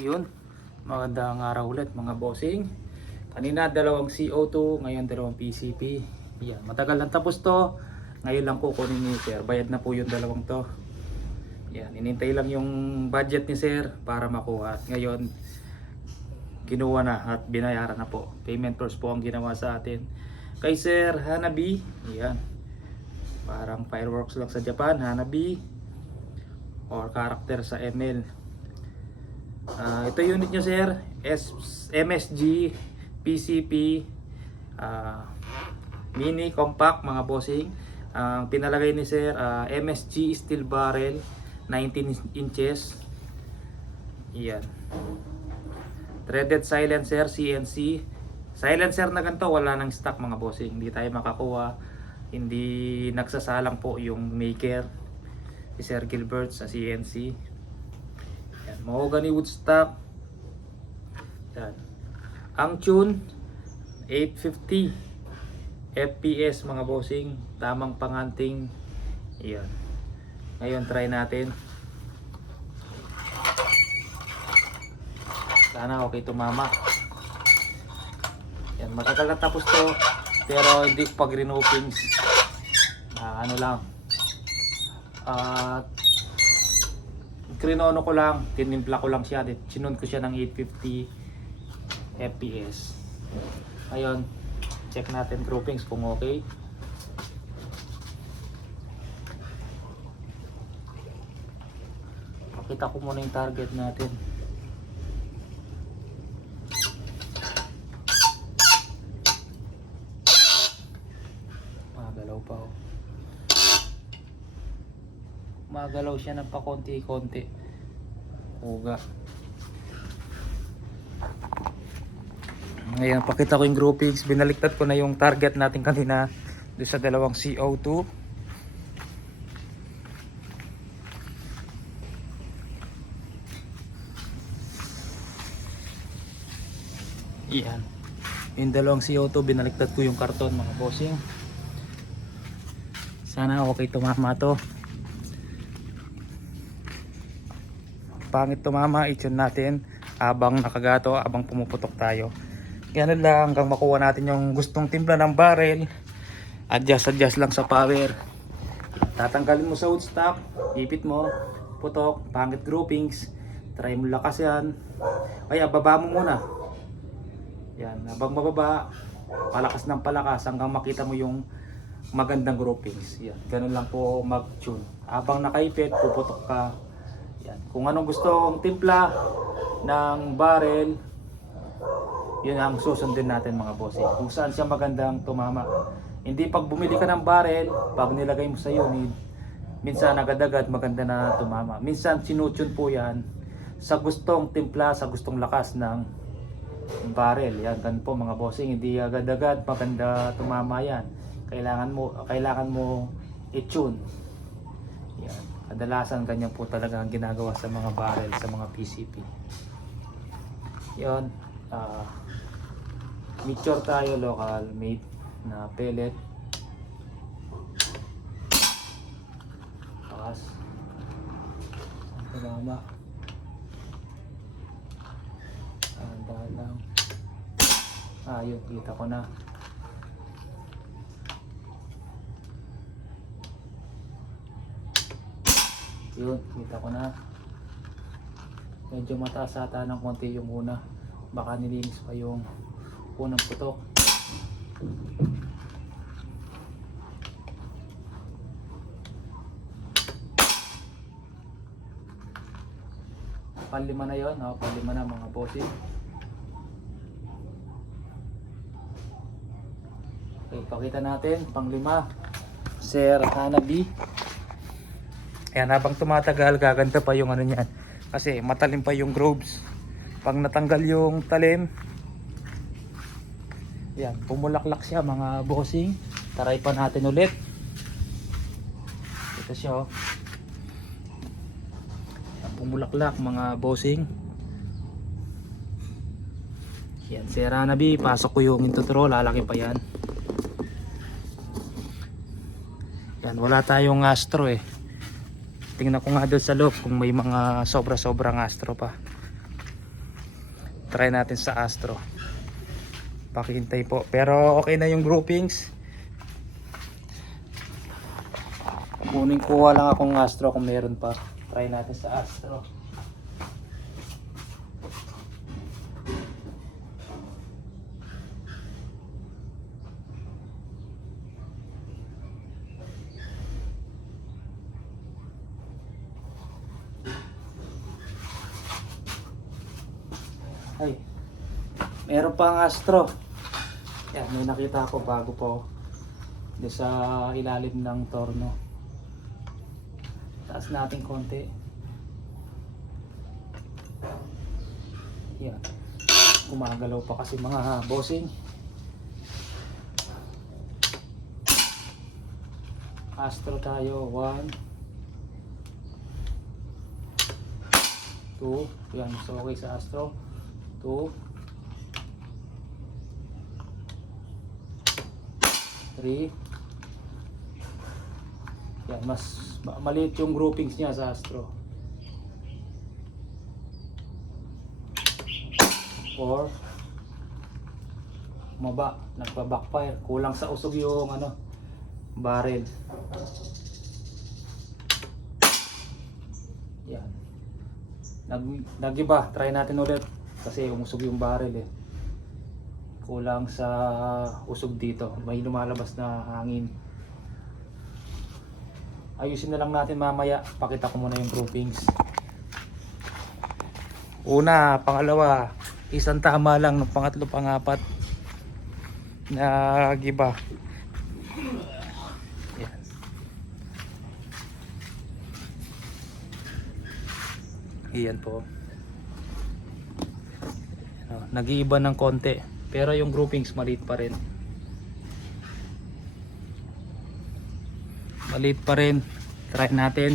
Yun, magandang araw ulit mga bossing. Kanina dalawang CO2, ngayon dalawang PCP. Yan, matagal lang tapos to. Ngayon lang kukunin ni sir. Bayad na po yung dalawang to. Yan, inintay lang yung budget ni sir para makuha. At ngayon, kinuha na at binayaran na po. Payment terms po ang ginawa sa atin. Kay Sir Hanabi, yan. Parang fireworks lang sa Japan, Hanabi. Or character sa ML. Ito unit nyo sir, MSG PCP mini compact mga bossing. Ang pinalagay ni sir, MSG steel barrel 19 inches. Yan. Threaded silencer CNC. Silencer na ganito wala nang stock mga bossing. Hindi tayo makakuha. Hindi nagsasalang po yung maker si Sir Gilbert sa CNC. Mahogany wood stock. Yan. Ang tune 850 FPS mga bossing, tamang panganting. Yan. Ngayon try natin. Sana okay tumama. Yan, matagal na tapos to pero hindi pag renoopings. Ano lang. Krinono ko lang, tinimpla ko lang siya, sinun ko siya ng 850 FPS. Ngayon, check natin groupings kung okay. Pakita ko muna yung target natin. Magalaw pa oh. Magalaw siya ng pakonti-konti. Uga. Ngayon, pakita ko yung groupings. Binaliktad ko na yung target natin kanina doon sa dalawang CO2. Yan. Yung dalawang CO2, binaliktad ko yung karton mga bossing. Sana okay tumama to. Pangit tumama, i-tune natin habang nakagato, habang pumuputok tayo. Ganun lang hanggang makuha natin yung gustong timpla ng barrel. Adjust lang sa power. Tatanggalin mo sa wood stock, ipit mo, putok, pangit groupings. Try mo lakas yan. Kaya baba mo muna. Yan, habang mababa, palakas ng palakas hanggang makita mo yung magandang groupings. Yan, ganun lang po mag-tune. Habang nakaipit, puputok ka. Yan. Kung anong gustong timpla ng barrel, yun ang susundin natin mga bossing. Kung saan siya magandang tumama. Hindi pag bumili ka ng barrel, pag nilagay mo sa unit, minsan agad-agad maganda na tumama. Minsan sinutune po yan sa gustong timpla, sa gustong lakas ng barrel. Yan, ganun po mga bossing. Hindi agad-agad maganda tumama yan. Kailangan mo i-tune. Yan. Kadalasan ganyan po talaga ang ginagawa sa mga barrel, sa mga PCP. Yon, mixture tayo, local made na pellet. Takas. Tumama. Dahan lang. Yun, kita ko na. Yun, kita ko na. Medyo mataas ata ng konti yung una. Baka nilinis pa yung unang putok. Panlima na yun. Panlima na mga bossing. Okay, pakita natin. Panglima. Sir Hanabi. Ayan, habang tumatagal, gaganda pa yung ano niyan. Kasi matalim pa yung grooves. Pag natanggal yung talim, yan, pumulaklak siya mga bossing. Taray pa natin ulit. Ito siya oh. Pumulaklak mga bossing. Yan, Sir Hanabi, pasok ko yung intutro, lalaki pa yan. Yan, wala tayong astro eh. Tingnan ko nga doon sa loob kung may mga sobra-sobrang astro pa. try natin sa Astro. Pakihintay po. Pero okay na yung groupings. Kuha lang akong Astro kung meron pa. Try natin sa Astro. Ay, meron pang Astro. Yan, may nakita ako bago po doon sa ilalim ng torno. Taas natin konti. Yan, gumagalaw pa kasi mga bossing. Astro tayo, 1 2. Yan, so okay sa Astro. 2 3. Yan, mas maliit yung groupings niya sa Astro. 4. Maba, nagpa-backfire. Kulang sa usog yung barrel. Yan. Nagiba, try natin ulit kasi umusog yung barrel eh. Kulang sa usog dito, may lumalabas na hangin. Ayusin na lang natin mamaya. Pakita ko muna yung groupings. Una, pangalawa, isang tama lang, ng pangatlo, pangapat nagiba. Yan. Iyan po. Nag-iiba ng konti, pero yung groupings maliit pa rin. Maliit pa rin. Try natin.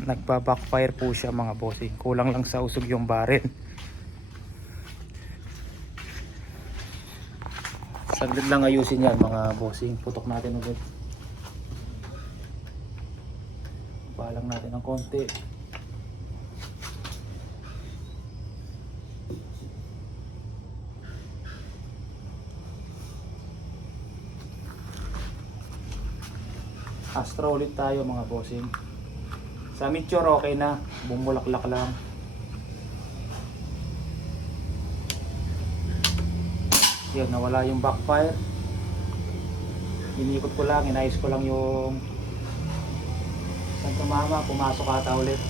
Nagba-backfire po siya mga bossing. Kulang lang sa usog yung barrel. Saglit lang ayusin yan mga bossing. Putok natin ulit. Balang natin ng konti. Astro ulit tayo mga bossing. Sa Meteor okay na, bumulaklak lang. Yan, nawala yung backfire. Inikot ko lang, inayos ko lang yung saan tumama, pumasok ata ulit.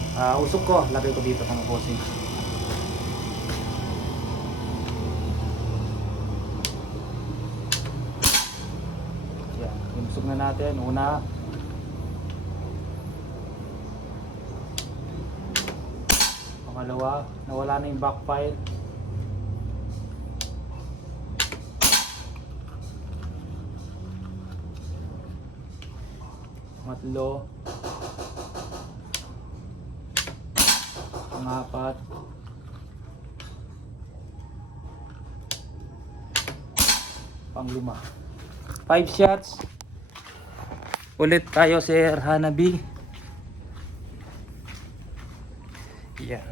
Usok ko, lagay ko dito mga bossing. Yan, inusok na natin. Una, pangalawa, nawala na yung backfire. Pangatlo, pangapat, panglima. 5 shots. Ulit tayo Sir Hanabi. Yan.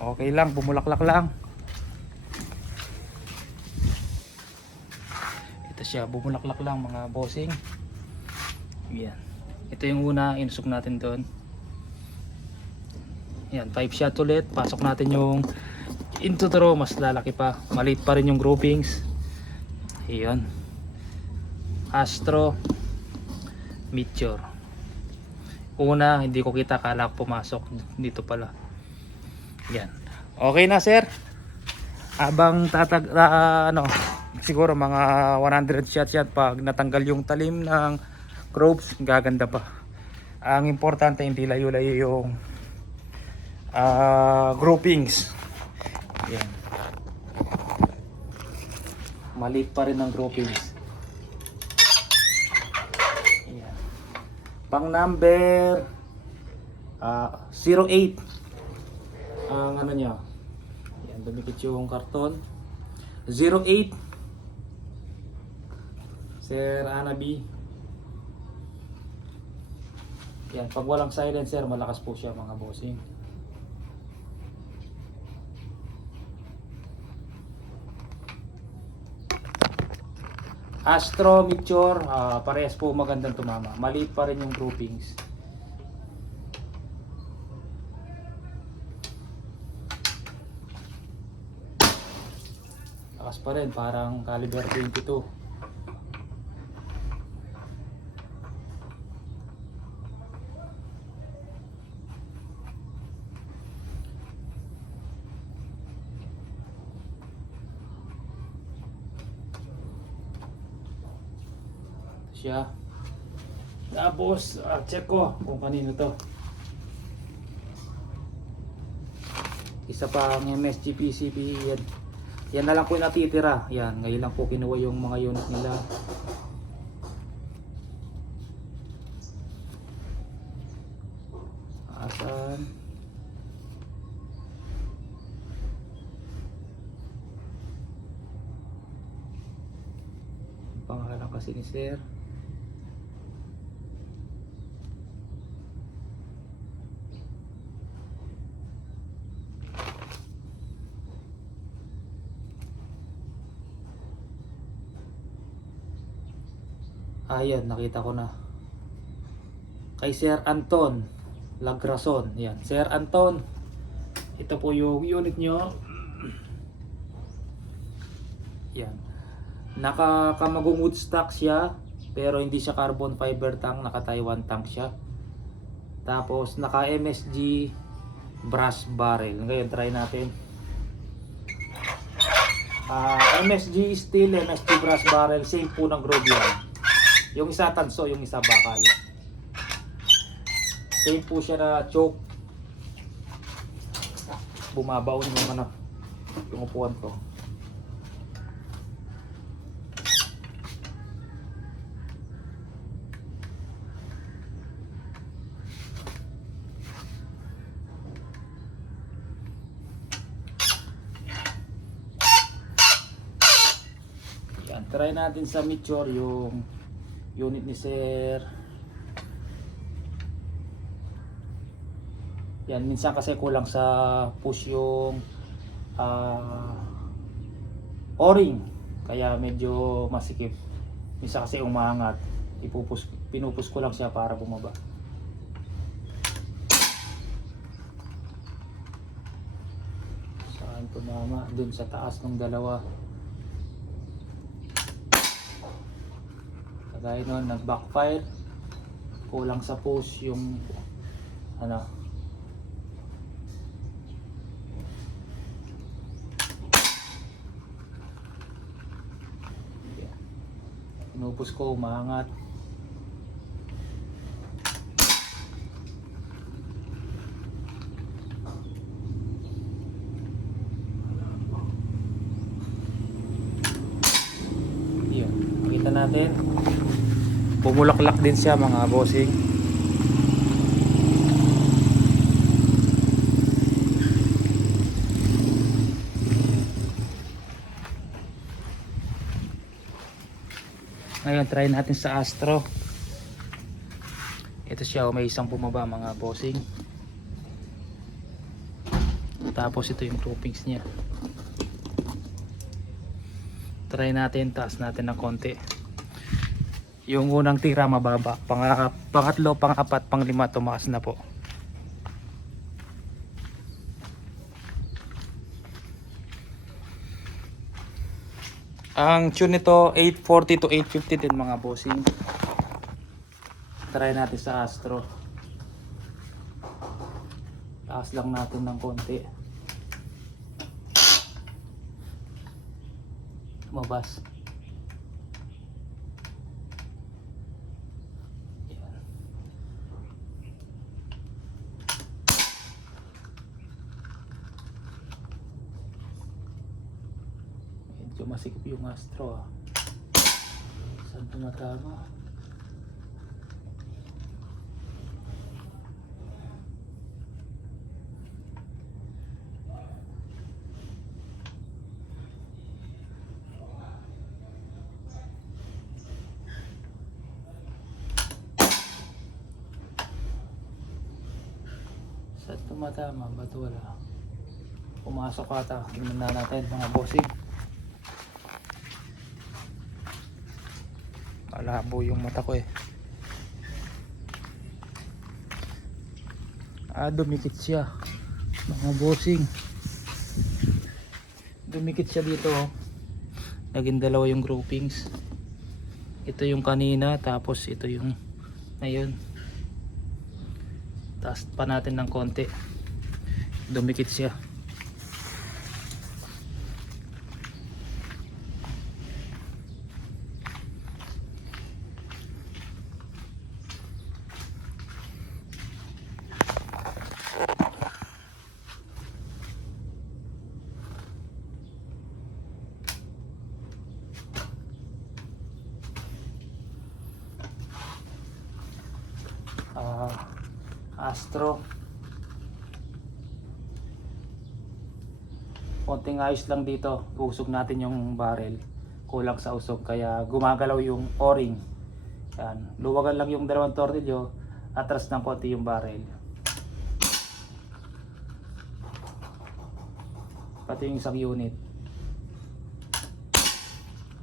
Okay lang, bumulaklak lang. Ito siya, bumulaklak lang mga bossing. Yan. Ito yung una, inusok natin doon. Yan, 5 shot ulit. Pasok natin yung into the row, mas lalaki pa. Maliit pa rin yung groupings. Ayan. Astro Meteor. Una, hindi ko kita, kala ko pumasok. Dito pala. Yan. Okay na sir. Abang siguro mga 100 shots yan pag natanggal yung talim ng probes, gaganda pa. Ang importante hindi layo-layo yung groupings. Yan. Maliit pa rin ang groupings. Yan. Pang number 08 ang ano niya. Yan, dumikit yung karton. 08 Sir Hanabi. Yan, pag walang silencer, malakas po siya mga bossing. Astro, Meteor, parehas po magandang tumama. Maliit pa rin yung groupings. Lakas pa rin, parang caliber 22. Siya. Tapos, check ko kung kanino to. Isa pa ang MSG PCB yan. Yan na lang po yung natitira. Yan, ngayon lang po kinuha yung mga unit nila. Asan? Ang pangalan kasi ni Sir. Ayan, nakita ko na. Kay Sir Anton Lagrason. Yan, Sir Anton. Ito po yung unit nyo. Yan. Naka-Kamagong wood stock siya. Pero hindi siya carbon fiber tank. Naka-Taiwan tank siya. Tapos naka-MSG brass barrel. Ngayon, try natin. MSG steel, MSG brass barrel. Same po ng groove yan. Yung isa tanso, yung isa bakal. Same po siya na choke. Bumabaon yung yung upuan ko. Yan, try natin sa Meteor yung unit ni Sir. Yan, minsan kasi kulang sa push yung o-ring, kaya medyo masikip. Minsan kasi umaangat, pinupus ko lang siya para bumaba. Saan tumama? Dun sa taas ng dalawa. Kagaya nun, nag-backfire, kulang sa push yung pinupus ko, umaangat. Yun, makita natin. Bumulaklak din siya mga bossing. Ngayon try natin sa Astro. Ito siya, may isang bumaba mga bossing. Tapos ito yung groupings niya. Try natin, taas natin ng konti. Yung unang tira mababa, pangatlo, pang-apat, pang-lima tumaas na po. Ang tune nito 840 to 850 din mga bossing. Try natin sa Astro. Taas lang natin ng konti. Mabas. Medyo masikip yung Astro. Saan tumatama? Saan tumatama? Ba't wala? Pumasok ata. Tingnan na natin mga bossing. Malabo yung mata ko eh. Dumikit siya mga bossing. Dumikit siya dito oh. Naging dalawa yung groupings. Ito yung kanina, tapos ito yung ngayon. Taas pa natin ng konti. Dumikit siya. Astro, konting ayos lang dito. Usog natin yung barrel, kulang sa usog kaya gumagalaw yung o-ring. Yan, luwagan lang yung dalawang tornilyo, atras ng konti yung barrel, pati yung isang unit.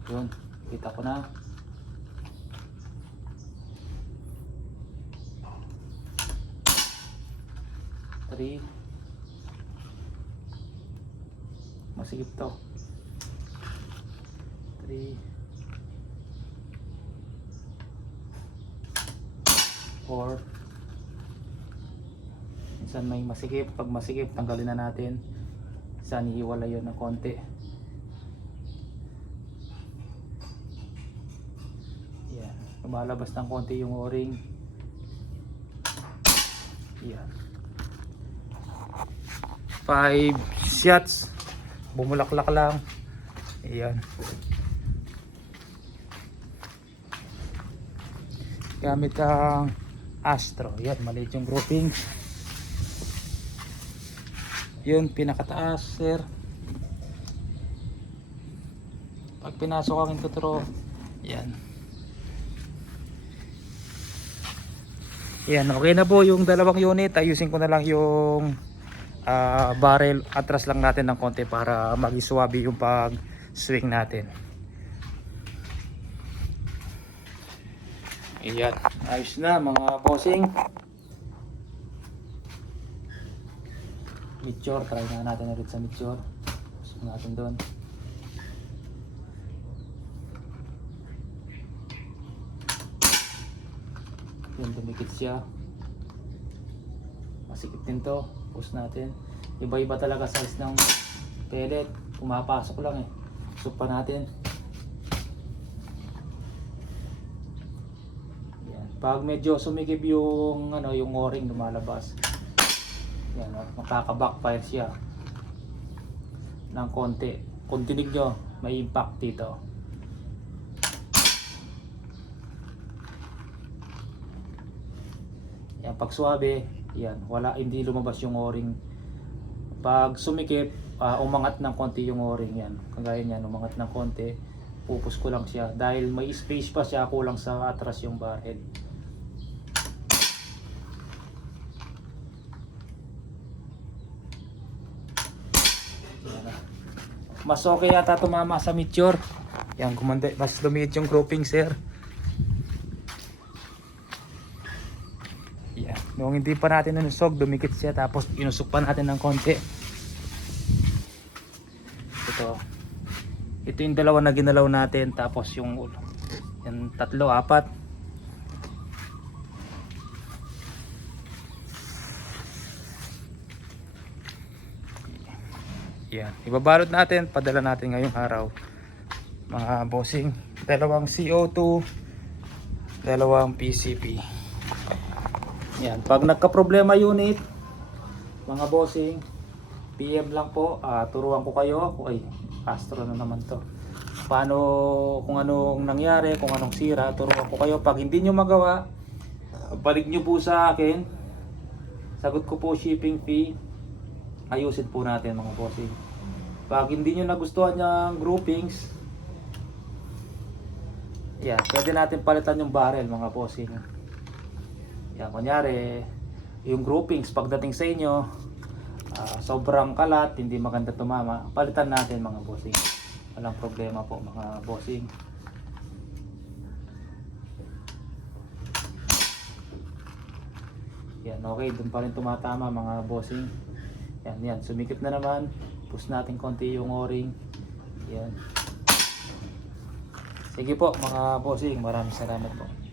Yun, kita ko na. Masigip to. 3 4. Minsan may masigip. Pag masigip, tanggalin na natin. Minsan ihiwala yun ng konti. Yan, lumalabas ng konti yung o-ring. Yan, 5 shots, bumulaklak lang. Ayan, gamit ang Astro. Yan, maliit yung grouping. Yun, pinakataas sir. Pag pinasok ang tuturo, yan. Yan, okay na po yung dalawang unit. Ayusin ko na lang yung barrel, atras lang natin ng konti para mag-swabe yung pag swing natin. Ayan, ayos na mga bossing. Meteor, try na natin ulit sa Meteor. Pusok natin doon. Yun, dumikit siya. Masikip din to. Push natin. Iba-iba talaga size ng pellet. Pumapasok lang eh. Pusok pa natin. Yan. Pag medyo sumikip yung yung o-ring lumalabas. Yan, makaka-backfire siya ng konti. Kung tinig nyo, may impact dito. Yan, pag swabe, yan, hindi lumabas yung o-ring. Pag sumikip, umangat ng konti yung o-ring. Yan, kagaya niyan, umangat ng konti. Pupus ko lang siya dahil may space pa siya, kulang sa atras yung barhead. Mas okay yata tumama sa Meteor. Yan, kumanda, mas lumiit yung grouping sir. Yan, noong hindi pa natin inusog, dumikit siya, tapos inusog pa natin ng konti. Ito yung dalawa na ginalaw natin, tapos yung tatlo, apat. Yan, ibabalot natin, padala natin ngayong araw mga bossing. Dalawang CO2, dalawang PCP. Yan, pag nagka-problema unit mga bossing, PM lang po, turuan ko kayo. Ay, Astro na naman to. Paano, kung anong nangyari, kung anong sira, turuan ko kayo. Pag hindi nyo magawa, balik nyo po sa akin. Sagot ko po shipping fee. Ayusin po natin mga bossing. Pag hindi nyo nagustuhan yung groupings, yan, pwede natin palitan yung barrel mga bossing. Yan, kunyari yung groupings pagdating sa inyo sobrang kalat, hindi maganda tumama, palitan natin mga bossing. Walang problema po mga bossing. Yan, okay, doon pa rin tumatama mga bossing. Yan, sumikip na naman. Push natin konti yung o-ring. Yan. Sige po mga bossing, maraming salamat po.